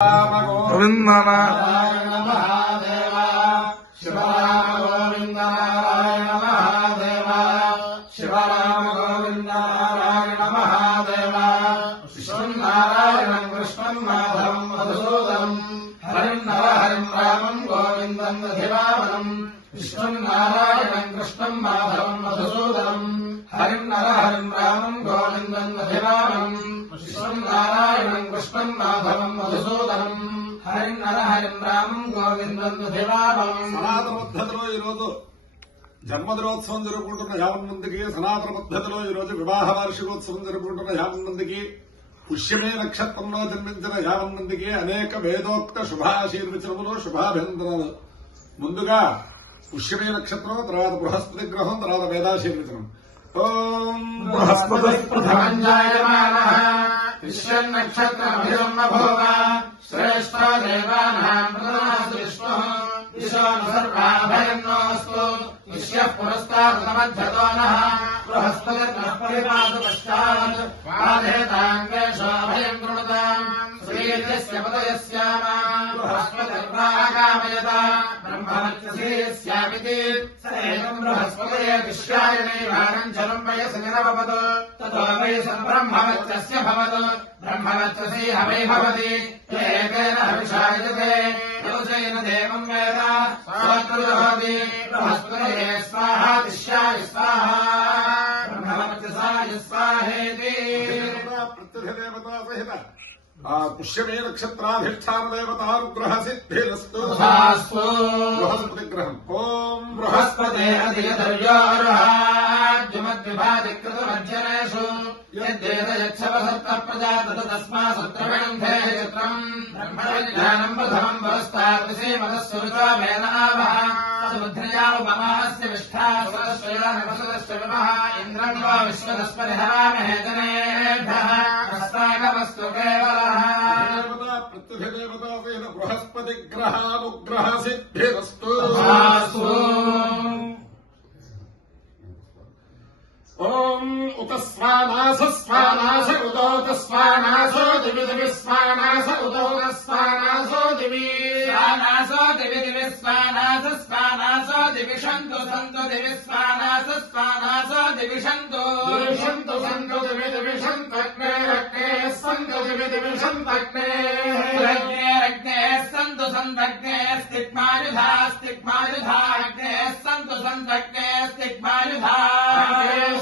गोविंद नारायण महादेव शिवराम गोविंद नारायण महादेव शिवराम गोविंद नारायण महादेव विष्णुं नारायणं कृष्णं माधवं मधुसूदनं हरिं नरहरिं रामं गोविन्दं दधिवामनं विष्णुं नारायणं कृष्णं माधवं मधुसूदनं हरिं नरहरिं रामं गोविन्दं दधिवामनं विष्णुं नारायणं कृष्णं माधवं मधुसूदनं हरिं नरहरिं रामं गोविन्दं दधिवामनं సనాతన పద్ధతిలో ఈ రోజు జన్మదినోత్సవం జరుపుకుంటున్న 50 మందికి సనాతన పద్ధతిలో ఈ రోజు వివాహ వార్షికోత్సవం జరుపుకుంటున్న 50 మందికి పుష్యమే నక్షత్రంలో జన్మించిన 50 మందికి అనేక వేదోక్త శుభాశీర్వచనములు శుభాభినందనలు. ముందుగా పుష్యమే నక్షత్రం, తర్వాత బృహస్పతి గ్రహం, తర్వాత వేదాశీర్వచనం. ఓం బృహస్పతి ప్రథమంజాయమానః విశ్వన్నక్షత్రమభిర్మభూవ శ్రేష్ఠో దేవానాం ప్రథమస్తు విష్ణుః విశ్వం సర్వాభరణోऽस्तु విశ్వః పురస్తాదమధ్యతో నః బృహస్పతిర్నః పరిపాతు పశ్చాత్ పాదేతాంగేషోభయం కృణుతాం శ్రీర్యస్య పదయస్యామ బృహస్పతిర్వాగామయత బ్రహ్మవర్చసేస్యామితి స ఏకం బృహస్పతయే విశ్వాయ నైవానం చలం వయసి నిరవపత్ తతో వై సంబ్రహ్మవర్చస్య భవత్ బ్రహ్మవర్చసీ హవై భవతి ఏకేన హవిషా యజతే యోజేన దేవం వేద సోత్రజోహతి బృహస్పతయే స్వాహా విశ్వాయ స్వాహా బ్రహ్మవర్చసాయ స్వాహేతి. ప్రత్యధిదేవతా సహిత పుష్యమే నక్షత్రాధిష్టాన దేవతానుగ్రహ సిద్ధిరస్తు. బృహస్పతి గ్రహం. ఓం బృహస్పతే అధియధర్యోర్హాద్యుమద్విభాదికృతమజ్జనేషు యద్దేతయచ్చవసత్త ప్రజా తస్మా సత్రవిణంధే చిత్రం బ్రహ్మజ్ఞానం ప్రథమం పురస్తాదృశీమతస్సురుచో వేద ఆవహ సుముద్రయాముపమాస్య విష్ఠాసురశ్రేణవసురశ్చ విమః ఇంద్రం వా విశ్వదస్పరిహరామహే జనేభ్యః అస్మాకమస్తు కేవలః. ప్రత్యధిదేవతా సహిత బృహస్పతి గ్రహానుగ్రహ సిద్ధిరస్తు. ఓం ఉత స్వానాస స్వానాస ఉదోత స్వానాసో దివి దివి స్వానాస ఉదోత స్వానాసో దివి స్వానాసో దివి దివి స్వానాస స్వానాసో దివిషంతు సంతు దివి స్వానాస స్వానాసో దివిషంతు దివిషంతు సంతు దివి దివిషంతగ్నే రగ్నే సంతు దివి దివిషంతగ్నే రగ్నే రగ్నే సంతు సంతగ్నే స్థిగ్మాయుధా స్థిగ్మాయుధా రగ్నే సంతు సంతగ్నే స్థిగ్మాయుధా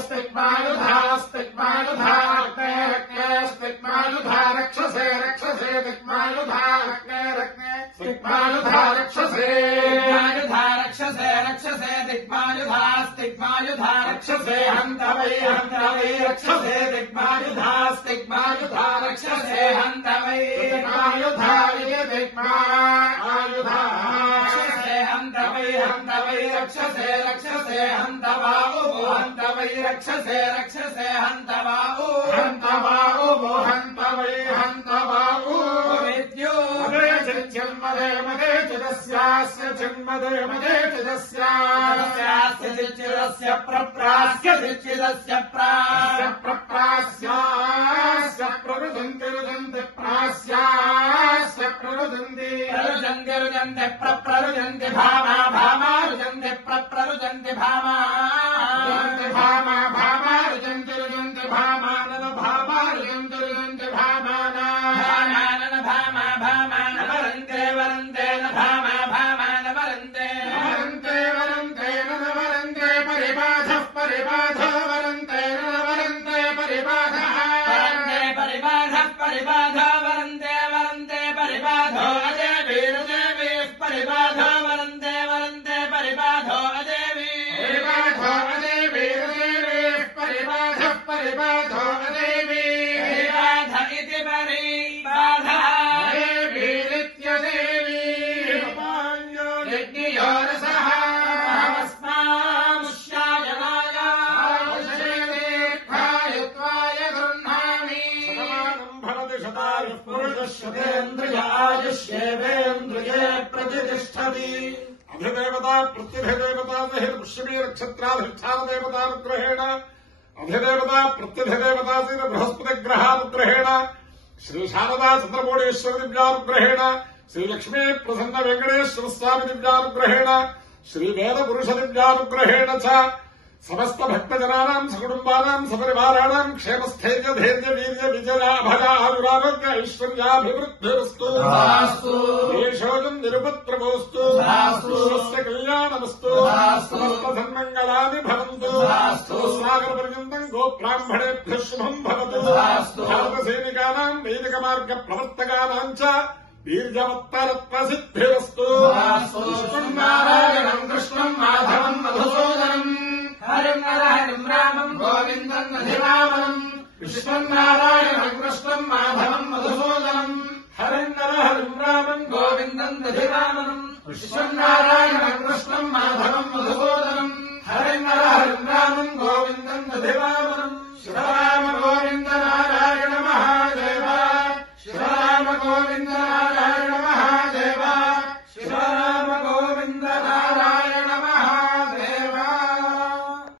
స్థిగ్మాయుధా స్థిగ్మాయుధా రగ్నే రగ్నే స్థిగ్మాయుధా రక్షసే రక్షసే దిగ్మాయుధా రగ్నే రగ్నే స్థిగ్మాయుధా రక్షసే దిగ్మాయుధా రక్షసే రక్షసే దిగ్మాయుధా స్థిగ్మాయుధా రక్షసే హంత వై రక్షసే దిగ్మాయుధా స్థిగ్మాయుధా రక్షసే హంత వై దిగ్మాయుధా దిగ్మాయుధా రక్షసే హంత వై రక్షసే రక్షసే హంత వావు హంత వై రక్షసే రక్షసే హంత వావు హంత బాహు హంత వై హంత బాహు విద్యు జన్మదే మదే చిదస్యాస్య జన్మదే మదే చిదస్యాస్య చిచ్చిదస్య ప్రప్రాస్య చిచ్చిదస్య ప్రప్రాస్యాస్య ప్రరుదంతి రుదంతి ప్రాస్యాస్య ప్రరుదంతి ప్రరుజంతి రుజంతి ప్రరుజంతి భామా భామా రుజంతి ప్రరుజంతి భామా భామా భామా రుదంతి రుదంతి భామానన భామా రుదంతి రుదంతి భామాన భామానన భామా భామాన వరంతే వరంతేన భామా భామాన వరంతే వరంతే వరంతే వరంతే పరిబాధ పరిబాధ వరంతే వరంతే పరిబాధ వరంతే పరిబాధ పరిబాధ వరంతే వరంతే పరిబాధో అదేవి రుదేవి పరిబాధ వరంతే వరంతే పరిబాధో అదేవి పరిబాధ అదేవి రుదేవి పరిబాధ పరిబాధ అదేవి పరిబాధ ఇతి పరిబాధ దేవి నిత్యదేవి యజ్ఞయోరసః భవస్మాముష్యాయనాయ ఆయుష్యేంద్రియాయ గృహ్ణామి శతమానం భవతి శతాయుః పురుషస్యేంద్రియాయుష్యేవేంద్రియే ప్రతిష్టతి. అధిదేవత ప్రత్యధిదేవత సహిత పుష్యమీ నక్షత్రాధిష్టాన దేవతానుగ్రహేణ అధిదేవత ప్రత్యధిదేవత సహిత బృహస్పతి గ్రహానుగ్రహేణ శ్రీ శారదా చంద్రమౌళేశ్వర దివ్యానుగ్రహేణ శ్రీ లక్ష్మీ ప్రసన్న వెంకటేశ్వర స్వామి దివ్యానుగ్రహేణ శ్రీ వేద పురుష దివ్యానుగ్రహేణ చ సమస్త భక్తజనానాం సకుటుంబానాం సపరివారాణాం క్షేమస్థైర్య ధైర్య వీర్య విజయాభయ ఆయురారోగ్య ఐశ్వర్యాభివృద్ధిరస్తు దేశోజం నిరుపత్రమోస్తు స్వస్య కళ్యాణమస్తు సన్మంగళాని భవంతు సాగర పర్యంతం గోబ్రాహ్మణేభ్యః శుభం భవతు భారత సైనికానాం వైదిక మార్గ ప్రవర్తకానాం చ దీర్ఘవత్తరత్వసిద్ధిరస్తు నారాయణం కృష్ణం మాధవం మధుసూదనం హరిం నరహరిం రామం గోవిందం అధిరామనం విశ్వన్నారాయణం కృష్ణం మాధవం మధుసూదనం హరిం నరహరిం రామం గోవిందం అధిరామనం విశ్వన్నారాయణం కృష్ణం మాధవం